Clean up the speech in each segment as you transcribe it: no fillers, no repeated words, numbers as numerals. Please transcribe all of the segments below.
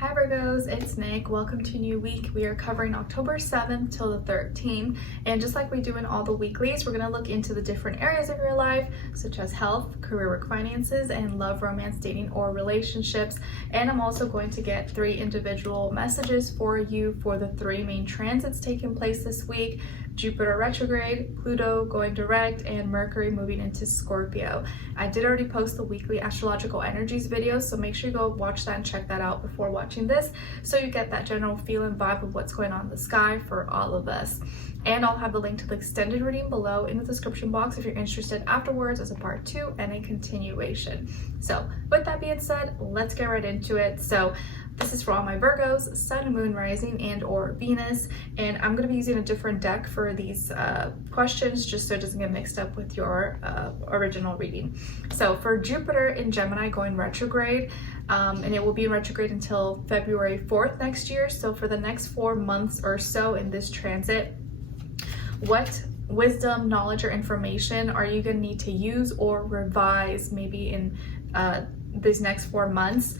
Hi Virgos, it's Nick. Welcome to a new week. We are covering October 7th till the 13th. And just like we do in all the weeklies, we're going to look into the different areas of your life, such as health, career, work, finances, and love, romance, dating, or relationships. And I'm also going to get 3 individual messages for you for the 3 main transits taking place this week: Jupiter retrograde, Pluto going direct, and Mercury moving into Scorpio. I did already post the weekly astrological energies video, so make sure you go watch that and check that out before watching this, so you get that general feel and vibe of what's going on in the sky for all of us. And I'll have the link to the extended reading below in the description box if you're interested afterwards as a part 2 and a continuation. So with that being said, let's get right into it. So this is for all my Virgos, Sun, Moon, Rising, and or Venus, and I'm going to be using a different deck for these questions just so it doesn't get mixed up with your original reading. So for Jupiter in Gemini going retrograde, and it will be in retrograde until February 4th next year. So for the next 4 months or so in this transit, what wisdom, knowledge, or information are you going to need to use or revise maybe in these next 4 months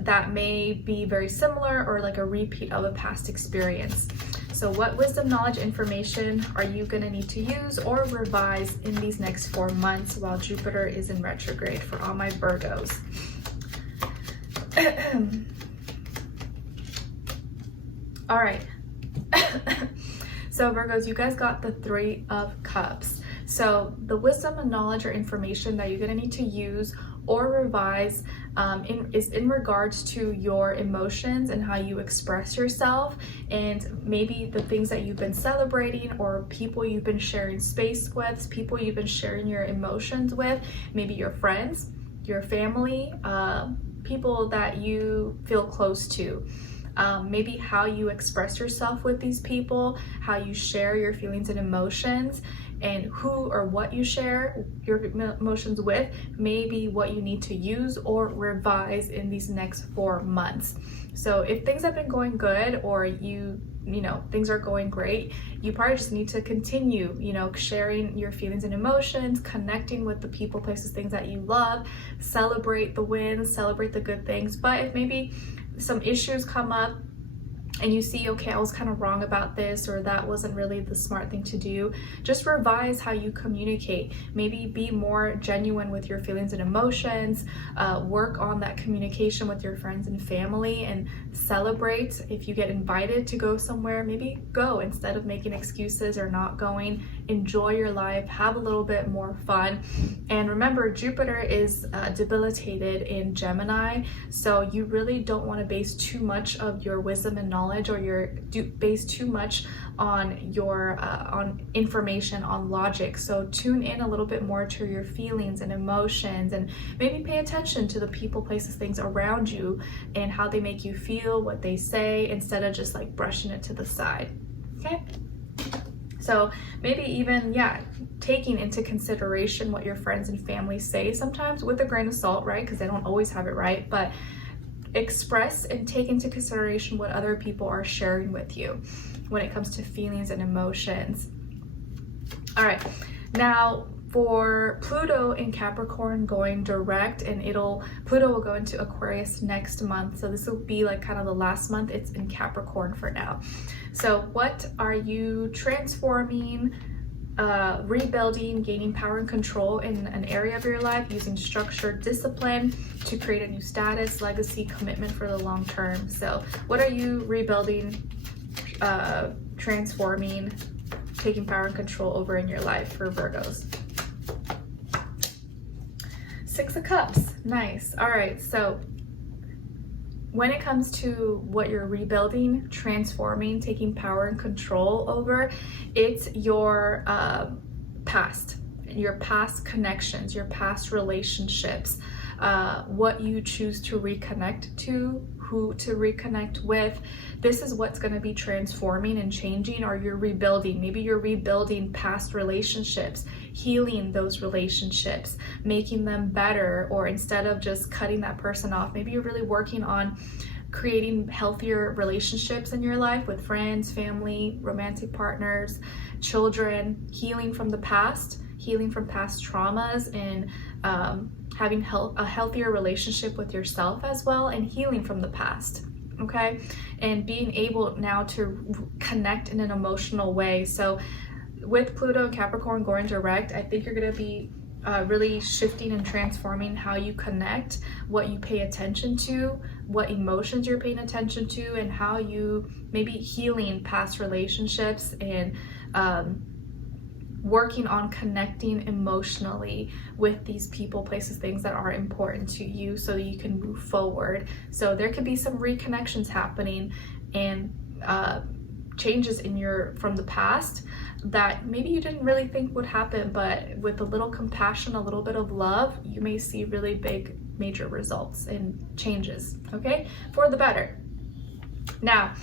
that may be very similar or like a repeat of a past experience? So what wisdom, knowledge, information are you going to need to use or revise in these next 4 months while Jupiter is in retrograde for all my Virgos? All right. So Virgos, you guys got the 3 of Cups. So the wisdom and knowledge or information that you're going to need to use or revise is in regards to your emotions and how you express yourself, and maybe the things that you've been celebrating or people you've been sharing space with, people you've been sharing your emotions with, maybe your friends, your family, people that you feel close to. Maybe how you express yourself with these people, how you share your feelings and emotions, and who or what you share your emotions with, maybe what you need to use or revise in these next 4 months. So if things have been going good, or you know things are going great, you probably just need to continue, sharing your feelings and emotions, connecting with the people, places, things that you love, celebrate the wins, celebrate the good things. But if maybe some issues come up and you see, okay, I was kind of wrong about this, or that wasn't really the smart thing to do, just revise how you communicate. Maybe be more genuine with your feelings and emotions, work on that communication with your friends and family, and celebrate. If you get invited to go somewhere, maybe go instead of making excuses or not going. Enjoy your life, have a little bit more fun. And remember, Jupiter is debilitated in Gemini, so you really don't want to base too much of your wisdom and knowledge, or base too much on your on information, on logic. So tune in a little bit more to your feelings and emotions, and maybe pay attention to the people, places, things around you and how they make you feel, what they say, instead of just like brushing it to the side. Okay, so maybe even taking into consideration what your friends and family say, sometimes with a grain of salt, right? Because they don't always have it right, but express and take into consideration what other people are sharing with you when it comes to feelings and emotions. All right, now for Pluto in Capricorn going direct, and Pluto will go into Aquarius next month, so this will be like kind of the last month it's in Capricorn for now. So what are you transforming, rebuilding, gaining power and control in an area of your life, using structured discipline to create a new status, legacy, commitment for the long term? So what are you rebuilding, transforming, taking power and control over in your life for Virgos? 6 of Cups, nice. All right, so when it comes to what you're rebuilding, transforming, taking power and control over, it's your past connections, your past relationships, what you choose to reconnect to, who to reconnect with. This is what's going to be transforming and changing, or you're rebuilding. Maybe you're rebuilding past relationships, healing those relationships, making them better, or instead of just cutting that person off, maybe you're really working on creating healthier relationships in your life with friends, family, romantic partners, children, healing from the past, healing from past traumas, and having a healthier relationship with yourself as well, and healing from the past. okay? And being able now to connect in an emotional way. So with Pluto and Capricorn going direct, I think you're going to be really shifting and transforming how you connect, what you pay attention to, what emotions you're paying attention to, and how you maybe healing past relationships and working on connecting emotionally with these people, places, things that are important to you so you can move forward. So there could be some reconnections happening and changes in from the past that maybe you didn't really think would happen, but with a little compassion, a little bit of love, you may see really big major results and changes, okay, for the better. Now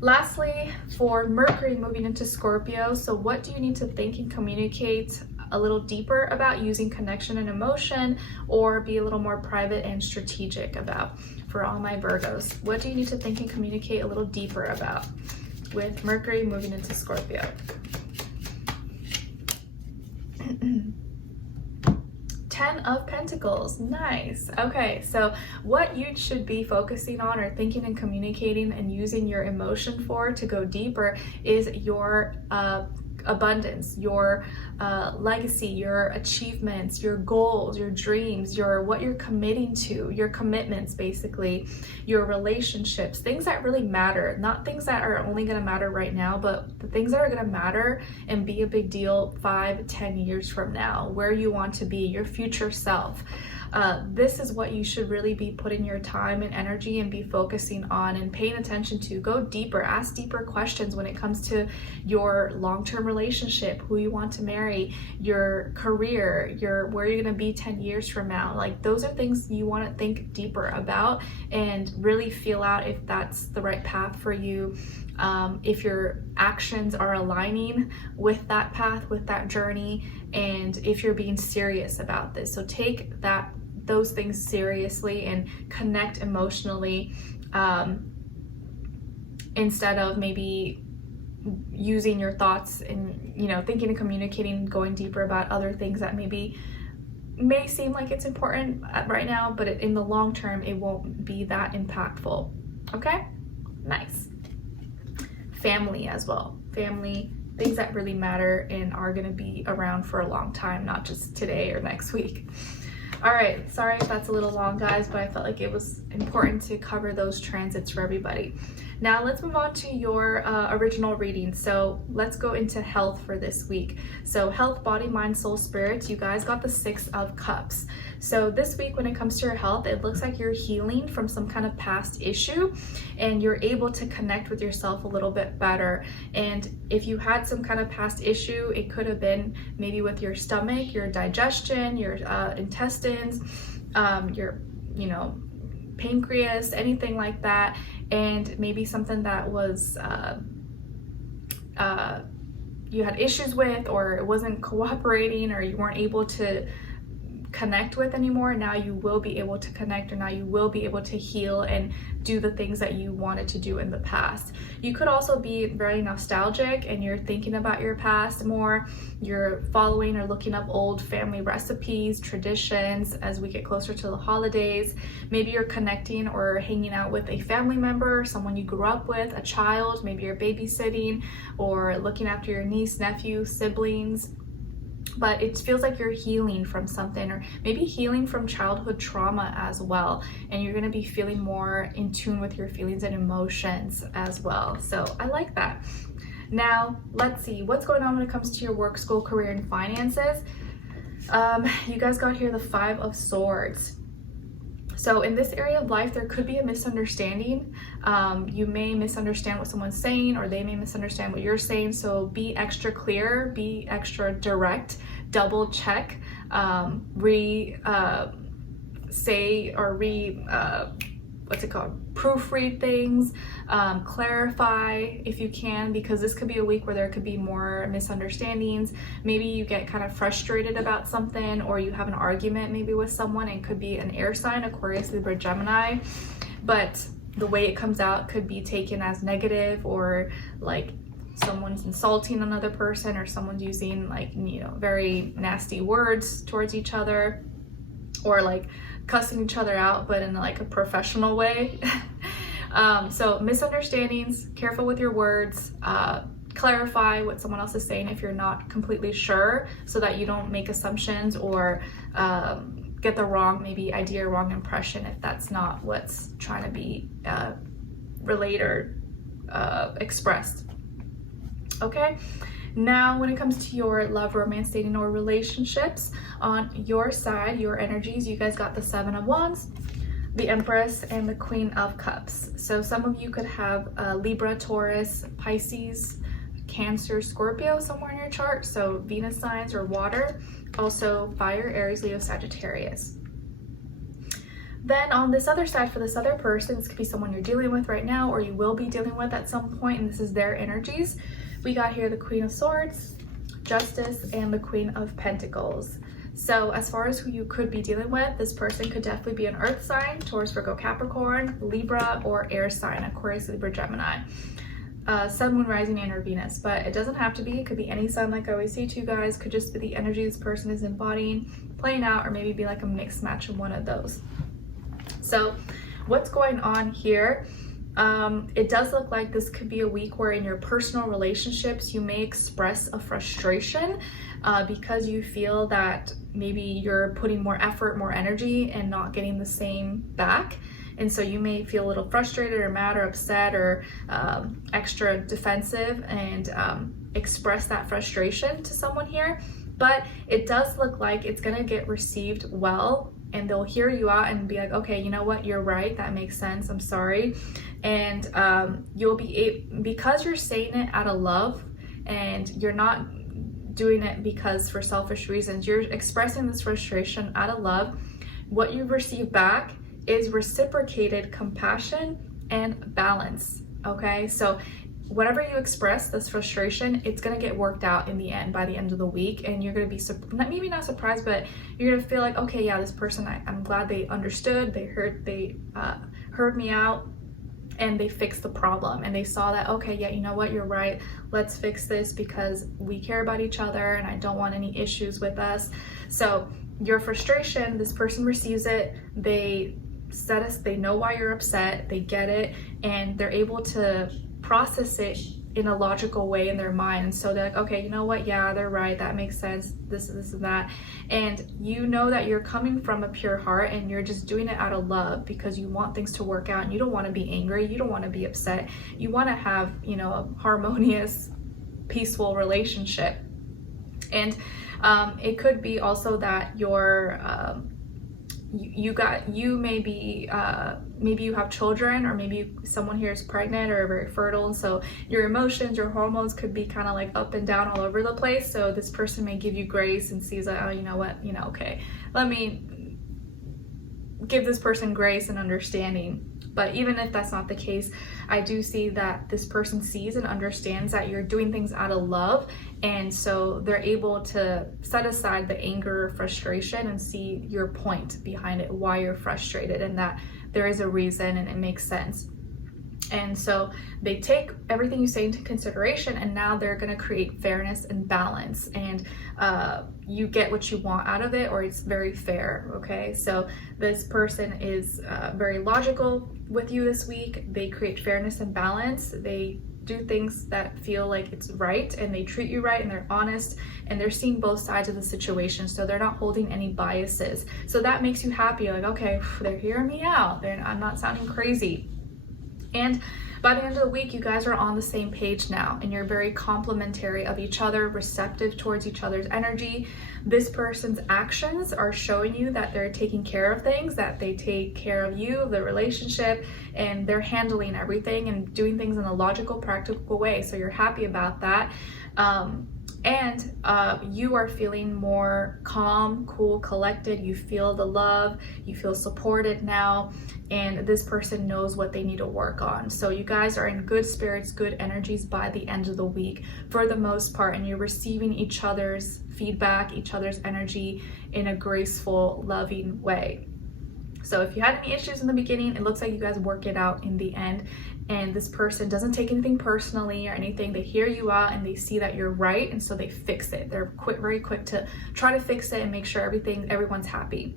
lastly, for Mercury moving into Scorpio, so what do you need to think and communicate a little deeper about using connection and emotion, or be a little more private and strategic about? For all my Virgos, what do you need to think and communicate a little deeper about with Mercury moving into Scorpio? 10 of Pentacles, nice. Okay, so what you should be focusing on or thinking and communicating and using your emotion for to go deeper is your abundance, your legacy, your achievements, your goals, your dreams, what you're committing to, your commitments, basically, your relationships, things that really matter, not things that are only going to matter right now, but the things that are going to matter and be a big deal 5-10 years from now, where you want to be, your future self. This is what you should really be putting your time and energy and be focusing on and paying attention to. Go deeper, ask deeper questions when it comes to your long-term relationship, who you want to marry, your career, where you're going to be 10 years from now. Like, those are things you want to think deeper about and really feel out if that's the right path for you. If your actions are aligning with that path, with that journey, and if you're being serious about this. So take those things seriously and connect emotionally, instead of maybe using your thoughts and, thinking and communicating, going deeper about other things that may seem like it's important right now, but in the long term, it won't be that impactful. Okay, nice. Family as well. Family, things that really matter and are going to be around for a long time, not just today or next week. All right, sorry if that's a little long, guys, but I felt like it was important to cover those transits for everybody. Now let's move on to your original reading. So let's go into health for this week. So health, body, mind, soul, spirit, you guys got the 6 of Cups. So this week, when it comes to your health, it looks like you're healing from some kind of past issue and you're able to connect with yourself a little bit better. And if you had some kind of past issue, it could have been maybe with your stomach, your digestion, your intestines, your, pancreas, anything like that. And maybe something that was you had issues with, or it wasn't cooperating, or you weren't able to connect with anymore. Now you will be able to connect, or now you will be able to heal and do the things that you wanted to do in the past. You could also be very nostalgic and you're thinking about your past more. You're following or looking up old family recipes, traditions as we get closer to the holidays. Maybe you're connecting or hanging out with a family member, someone you grew up with, a child. Maybe you're babysitting or looking after your niece, nephew, siblings. But it feels like you're healing from something, or maybe healing from childhood trauma as well. And you're going to be feeling more in tune with your feelings and emotions as well. So I like that. Now, let's see what's going on when it comes to your work, school, career, and finances. You guys got here the 5 of Swords. So in this area of life, there could be a misunderstanding. You may misunderstand what someone's saying, or they may misunderstand what you're saying. So be extra clear, be extra direct, double check, proofread things, clarify if you can, because this could be a week where there could be more misunderstandings. Maybe you get kind of frustrated about something, or you have an argument maybe with someone, and could be an air sign, Aquarius, Libra, Gemini, but the way it comes out could be taken as negative, or like someone's insulting another person, or someone's using very nasty words towards each other, or like cussing each other out, but in like a professional way. So misunderstandings, careful with your words, clarify what someone else is saying if you're not completely sure, so that you don't make assumptions or get the wrong maybe idea or wrong impression if that's not what's trying to be relayed or expressed. Okay, now when it comes to your love, romance, dating, or relationships, on your side, your energies, you guys got the Seven of Wands, the Empress, and the Queen of Cups. So some of you could have Libra, Taurus, Pisces, Cancer, Scorpio somewhere in your chart, so Venus signs or water. Also fire, Aries, Leo, Sagittarius. Then on this other side, for this other person, this could be someone you're dealing with right now or you will be dealing with at some point, and this is their energies. We got here the Queen of Swords, Justice, and the Queen of Pentacles. So as far as who you could be dealing with, this person could definitely be an earth sign, Taurus, Virgo, Capricorn, Libra, or air sign, Aquarius, Libra, Gemini. Sun, Moon, Rising, and or Venus, but it doesn't have to be. It could be any sign, like I always say to you guys. Could just be the energy this person is embodying, playing out, or maybe be like a mixed match of one of those. So what's going on here? It does look like this could be a week where in your personal relationships you may express a frustration because you feel that maybe you're putting more effort, more energy, and not getting the same back. And so you may feel a little frustrated or mad or upset or extra defensive and express that frustration to someone here. But it does look like it's gonna get received well, and they'll hear you out and be like, okay, you know what, you're right, that makes sense, I'm sorry. And you'll be because you're saying it out of love and you're not doing it because for selfish reasons, you're expressing this frustration out of love. What you receive back is reciprocated compassion and balance. Okay, so whatever you express, this frustration, it's gonna get worked out in the end, by the end of the week, and you're gonna be maybe not surprised, but you're gonna feel like, okay, yeah, this person, I'm glad they understood, they heard me out, and they fixed the problem, and they saw that, okay, yeah, you know what, you're right, let's fix this because we care about each other and I don't want any issues with us. So your frustration, this person receives it, they know why you're upset, they get it, and they're able to process it in a logical way in their mind. And so they're like, okay, you know what, yeah, they're right, that makes sense, this and that. And you know that you're coming from a pure heart and you're just doing it out of love because you want things to work out and you don't want to be angry, you don't want to be upset, you want to have, you know, a harmonious, peaceful relationship. And it could be also that your maybe you have children, or maybe someone here is pregnant or very fertile, and so your emotions, your hormones could be kind of like up and down all over the place. So this person may give you grace and sees that, oh, you know what, you know, okay, let me give this person grace and understanding. But even if that's not the case, I do see that this person sees and understands that you're doing things out of love, and so they're able to set aside the anger or frustration and see your point behind it, why you're frustrated, and that there is a reason and it makes sense. And so they take everything you say into consideration, and now they're going to create fairness and balance, and you get what you want out of it, or it's very fair. Okay, so this person is very logical with you this week. They create fairness and balance. They do things that feel like it's right, and they treat you right, and they're honest, and they're seeing both sides of the situation, so they're not holding any biases. So that makes you happy, like, okay, they're hearing me out, I'm not sounding crazy. And by the end of the week, you guys are on the same page now, and you're very complimentary of each other, receptive towards each other's energy. This person's actions are showing you that they're taking care of things, that they take care of you, the relationship, and they're handling everything and doing things in a logical, practical way. So you're happy about that. And you are feeling more calm, cool, collected. You feel the love, you feel supported now, and this person knows what they need to work on. So you guys are in good spirits, good energies by the end of the week for the most part, and you're receiving each other's feedback, each other's energy in a graceful, loving way. So if you had any issues in the beginning, it looks like you guys work it out in the end, and this person doesn't take anything personally or anything. They hear you out and they see that you're right, and so they fix it. They're very quick to try to fix it and make sure everyone's happy.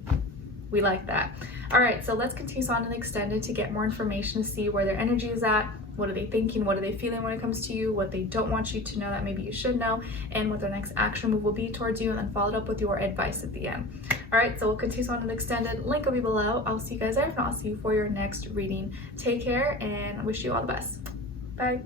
We like that. All right, so let's continue on in the extended to get more information to see where their energy is at. What are they thinking? What are they feeling when it comes to you? What they don't want you to know that maybe you should know, and what their next action move will be towards you, and then followed up with your advice at the end. All right, so we'll continue on in the extended. Link will be below. I'll see you guys there. If not, I'll see you for your next reading. Take care, and I wish you all the best. Bye.